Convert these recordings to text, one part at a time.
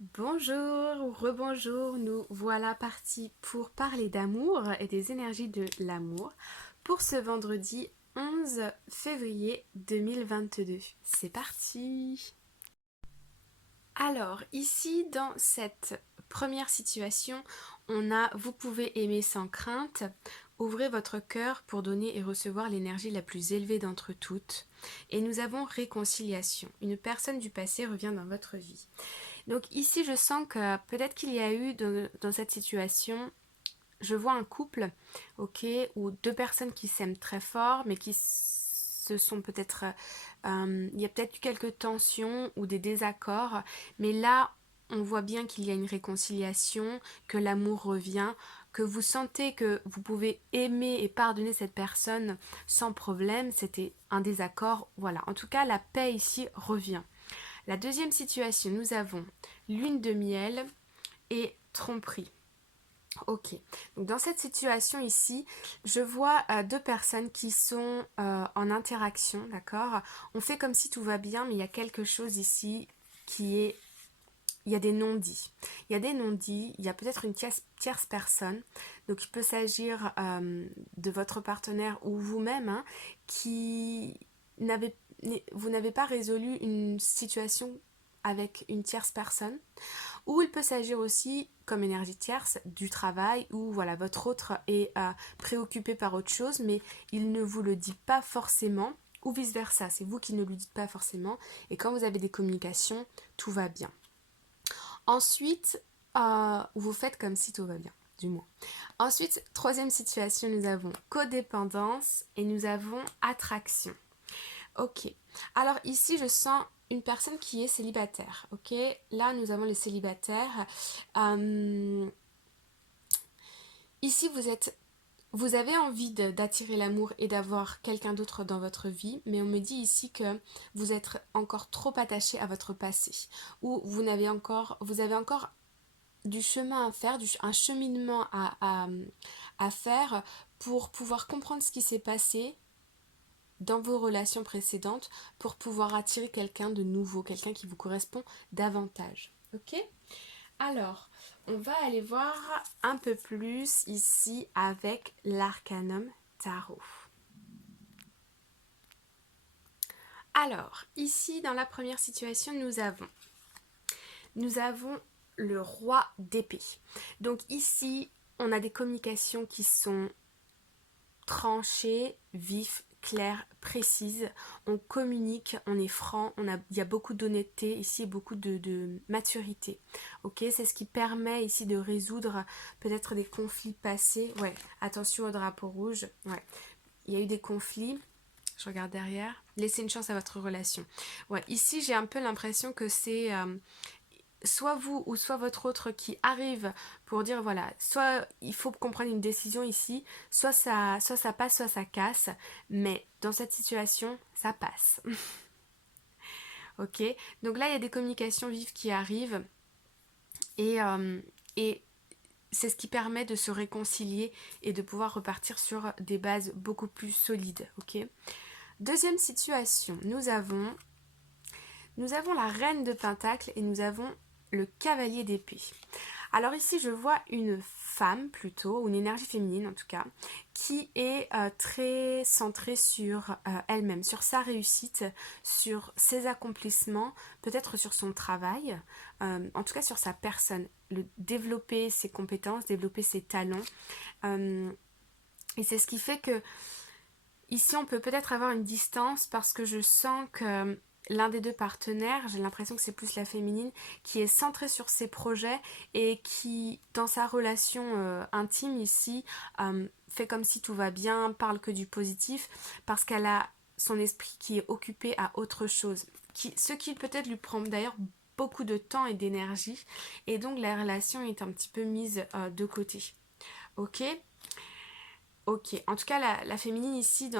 Bonjour ou rebonjour, nous voilà partis pour parler d'amour et des énergies de l'amour pour ce vendredi 11 février 2022. C'est parti! Alors, ici, dans cette première situation, on a vous pouvez aimer sans crainte. Ouvrez votre cœur pour donner et recevoir l'énergie la plus élevée d'entre toutes. Et nous avons réconciliation. Une personne du passé revient dans votre vie. Donc ici, je sens que peut-être qu'il y a eu dans cette situation, je vois un couple, ok, ou deux personnes qui s'aiment très fort, mais qui se sont peut-être, il y a peut-être eu quelques tensions ou des désaccords, mais là, on voit bien qu'il y a une réconciliation, que l'amour revient, que vous sentez que vous pouvez aimer et pardonner cette personne sans problème, c'était un désaccord, voilà. En tout cas, la paix ici revient. La deuxième situation, nous avons lune de miel et tromperie. Ok, donc dans cette situation ici, je vois deux personnes qui sont en interaction, d'accord. On fait comme si tout va bien, mais il y a quelque chose ici qui est... Il y a des non-dits. Il y a des non-dits, il y a peut-être une tierce personne, donc il peut s'agir de votre partenaire ou vous-même, hein, qui n'avez vous n'avez pas résolu une situation avec une tierce personne, ou il peut s'agir aussi, comme énergie tierce, du travail, où voilà, votre autre est préoccupé par autre chose, mais il ne vous le dit pas forcément, ou vice-versa, c'est vous qui ne lui dites pas forcément, et quand vous avez des communications, tout va bien. Ensuite, vous faites comme si tout va bien, du moins. Ensuite, troisième situation, nous avons codépendance et nous avons attraction. Ok. Alors ici, je sens une personne qui est célibataire. Ok. Là, nous avons les célibataires. Euh, Ici, vous avez envie d'attirer l'amour et d'avoir quelqu'un d'autre dans votre vie, mais on me dit ici que vous êtes encore trop attaché à votre passé, ou vous avez encore du chemin à faire, un cheminement à faire pour pouvoir comprendre ce qui s'est passé dans vos relations précédentes pour pouvoir attirer quelqu'un de nouveau, quelqu'un qui vous correspond davantage. Ok? Alors, on va aller voir un peu plus ici avec l'arcanum tarot. Alors, ici dans la première situation, nous avons le roi d'épée. Donc ici, on a des communications qui sont tranchées, vives, claires, précises. On communique, on est franc, il y a beaucoup d'honnêteté ici, beaucoup de maturité. Ok, c'est ce qui permet ici de résoudre peut-être des conflits passés. Ouais, attention au drapeau rouge. Ouais, il y a eu des conflits. Je regarde derrière. Laissez une chance à votre relation. Ouais, ici j'ai un peu l'impression que c'est soit vous ou soit votre autre qui arrive pour dire voilà, soit il faut qu'on prenne une décision ici, soit ça passe, soit ça casse, mais dans cette situation, ça passe. Ok, donc là il y a des communications vives qui arrivent et c'est ce qui permet de se réconcilier et de pouvoir repartir sur des bases beaucoup plus solides. Ok. Deuxième situation, nous avons la reine de Pentacle et nous avons le cavalier d'épée. Alors ici, je vois une femme plutôt, ou une énergie féminine en tout cas, qui est très centrée sur elle-même, sur sa réussite, sur ses accomplissements, peut-être sur son travail, en tout cas sur sa personne, développer ses compétences, développer ses talents. Euh, et c'est ce qui fait que ici, on peut peut-être avoir une distance parce que je sens que l'un des deux partenaires, j'ai l'impression que c'est plus la féminine, qui est centrée sur ses projets et qui, dans sa relation intime ici, fait comme si tout va bien, parle que du positif, parce qu'elle a son esprit qui est occupé à autre chose. Ce qui peut-être lui prend d'ailleurs beaucoup de temps et d'énergie, et donc la relation est un petit peu mise de côté. Ok. Ok, en tout cas la féminine ici,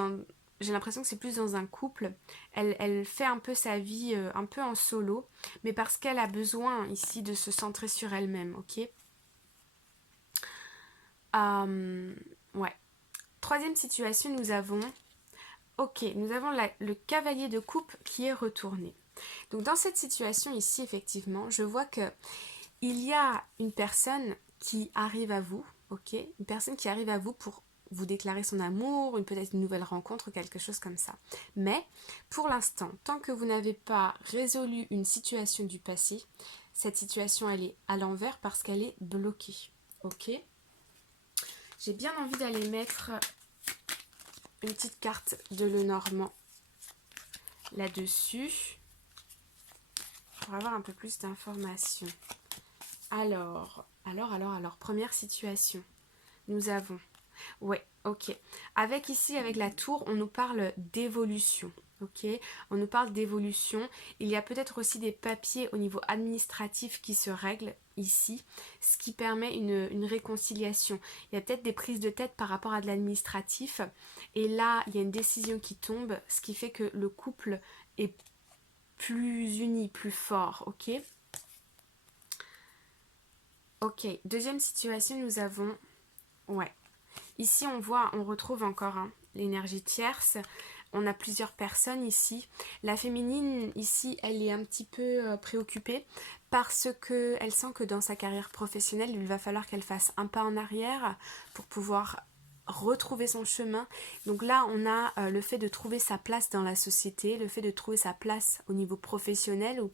j'ai l'impression que c'est plus dans un couple. Elle fait un peu sa vie un peu en solo, mais parce qu'elle a besoin ici de se centrer sur elle-même, ok. Euh, ouais. Troisième situation, nous avons le cavalier de coupe qui est retourné. Donc dans cette situation ici, effectivement, je vois que il y a une personne qui arrive à vous, ok? Une personne qui arrive à vous pour vous déclarer son amour, peut-être une nouvelle rencontre, quelque chose comme ça. Mais pour l'instant, tant que vous n'avez pas résolu une situation du passé, cette situation elle est à l'envers parce qu'elle est bloquée, ok? J'ai bien envie d'aller mettre une petite carte de Lenormand là-dessus pour avoir un peu plus d'informations. Alors, première situation, nous avons, ouais, ok, avec ici, avec la tour, on nous parle d'évolution, ok, on nous parle d'évolution, il y a peut-être aussi des papiers au niveau administratif qui se règlent ici, ce qui permet une réconciliation, il y a peut-être des prises de tête par rapport à de l'administratif, et là, il y a une décision qui tombe, ce qui fait que le couple est plus uni, plus fort, ok. Ok, deuxième situation, nous avons, ouais, ici on retrouve encore l'énergie tierce, on a plusieurs personnes ici. La féminine ici, elle est un petit peu préoccupée parce qu'elle sent que dans sa carrière professionnelle, il va falloir qu'elle fasse un pas en arrière pour pouvoir retrouver son chemin. Donc là, on a le fait de trouver sa place dans la société, le fait de trouver sa place au niveau professionnel ou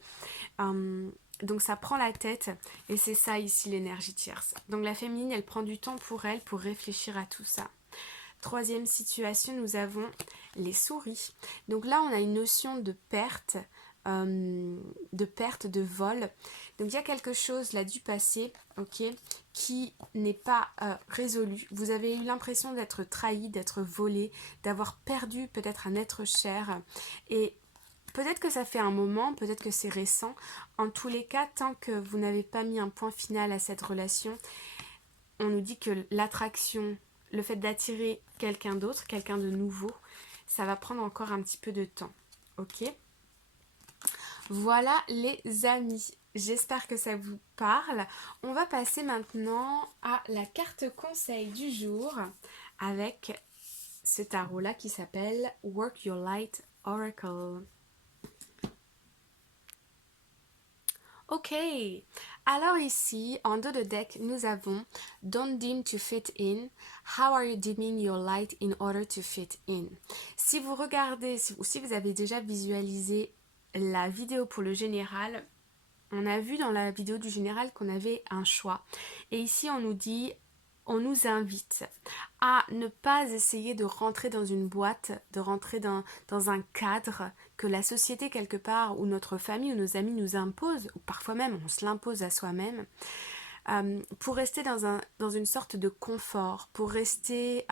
donc ça prend la tête et c'est ça ici l'énergie tierce. Donc la féminine, elle prend du temps pour elle pour réfléchir à tout ça. Troisième situation, nous avons les souris. Donc là, on a une notion de perte, de vol. Donc il y a quelque chose là du passé, ok, qui n'est pas résolu. Vous avez eu l'impression d'être trahi, d'être volé, d'avoir perdu peut-être un être cher et peut-être que ça fait un moment, peut-être que c'est récent. En tous les cas, tant que vous n'avez pas mis un point final à cette relation, on nous dit que l'attraction, le fait d'attirer quelqu'un d'autre, quelqu'un de nouveau, ça va prendre encore un petit peu de temps. Ok ? Voilà les amis. J'espère que ça vous parle. On va passer maintenant à la carte conseil du jour avec ce tarot-là qui s'appelle Work Your Light Oracle. Ok, alors ici, en dos de deck, nous avons Don't dim to fit in. How are you dimming your light in order to fit in? Si vous regardez, ou si vous avez déjà visualisé la vidéo pour le général, on a vu dans la vidéo du général qu'on avait un choix. Et ici, on nous dit, on nous invite à ne pas essayer de rentrer dans une boîte, de rentrer dans un cadre que la société quelque part, ou notre famille ou nos amis nous imposent, ou parfois même on se l'impose à soi-même, pour rester dans une sorte de confort, pour rester...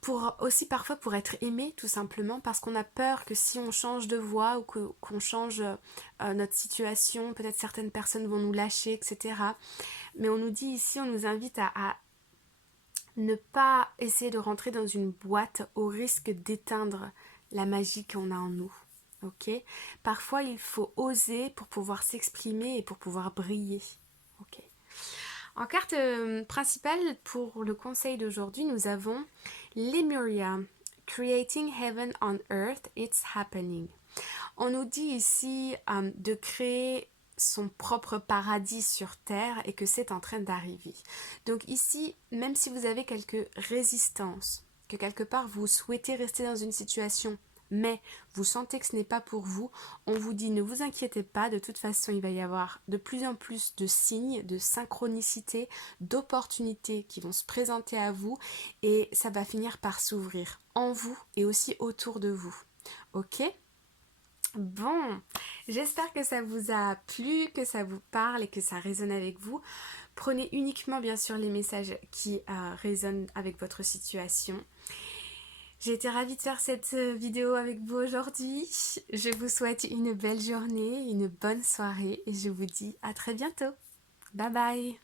pour aussi parfois pour être aimé tout simplement parce qu'on a peur que si on change de voie ou qu'on change notre situation, peut-être certaines personnes vont nous lâcher, etc. Mais on nous dit ici, on nous invite à ne pas essayer de rentrer dans une boîte au risque d'éteindre la magie qu'on a en nous. Ok ? Parfois il faut oser pour pouvoir s'exprimer et pour pouvoir briller. Ok ? En carte principale pour le conseil d'aujourd'hui, nous avons Lemuria, Creating Heaven on Earth, It's Happening. On nous dit ici de créer son propre paradis sur Terre et que c'est en train d'arriver. Donc ici, même si vous avez quelques résistances, que quelque part vous souhaitez rester dans une situation mais vous sentez que ce n'est pas pour vous, on vous dit ne vous inquiétez pas, de toute façon il va y avoir de plus en plus de signes, de synchronicité, d'opportunités qui vont se présenter à vous et ça va finir par s'ouvrir en vous et aussi autour de vous. Ok ? Bon, j'espère que ça vous a plu, que ça vous parle et que ça résonne avec vous. Prenez uniquement bien sûr les messages qui résonnent avec votre situation. J'ai été ravie de faire cette vidéo avec vous aujourd'hui. Je vous souhaite une belle journée, une bonne soirée et je vous dis à très bientôt. Bye bye!